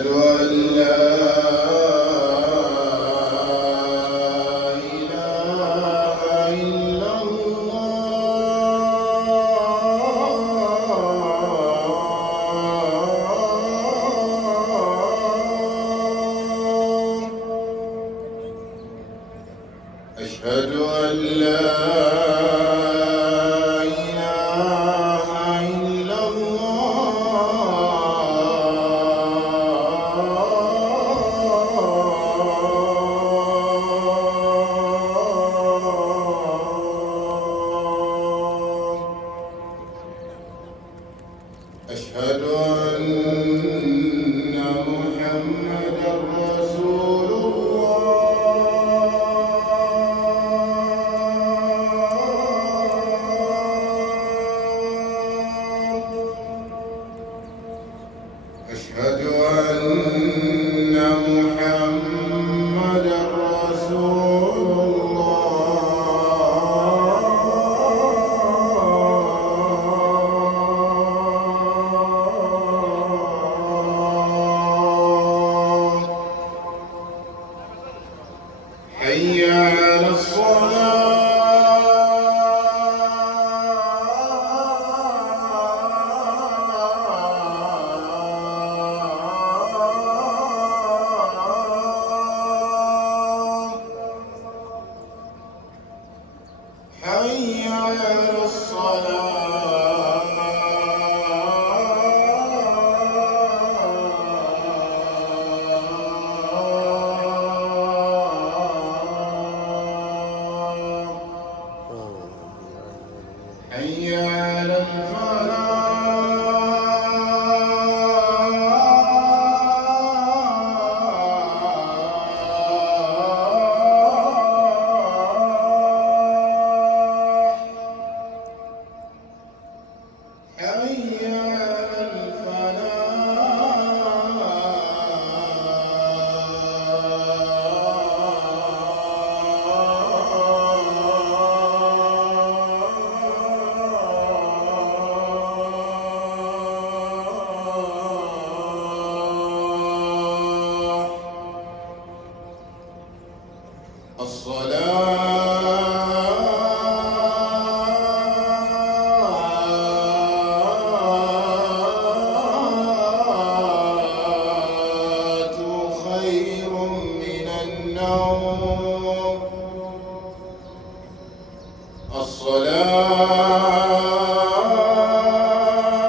أشهد أن لا إله إلا الله. أشهد أن لا إله إلا الله. أشهد أن محمدًا رسول الله. أشهد أن محمدًا رسول الله. حي على الصلاة. حي على الصلاة. حي على الفلاح. حي على الفلاح. الصلاة خير من النوم. الصلاة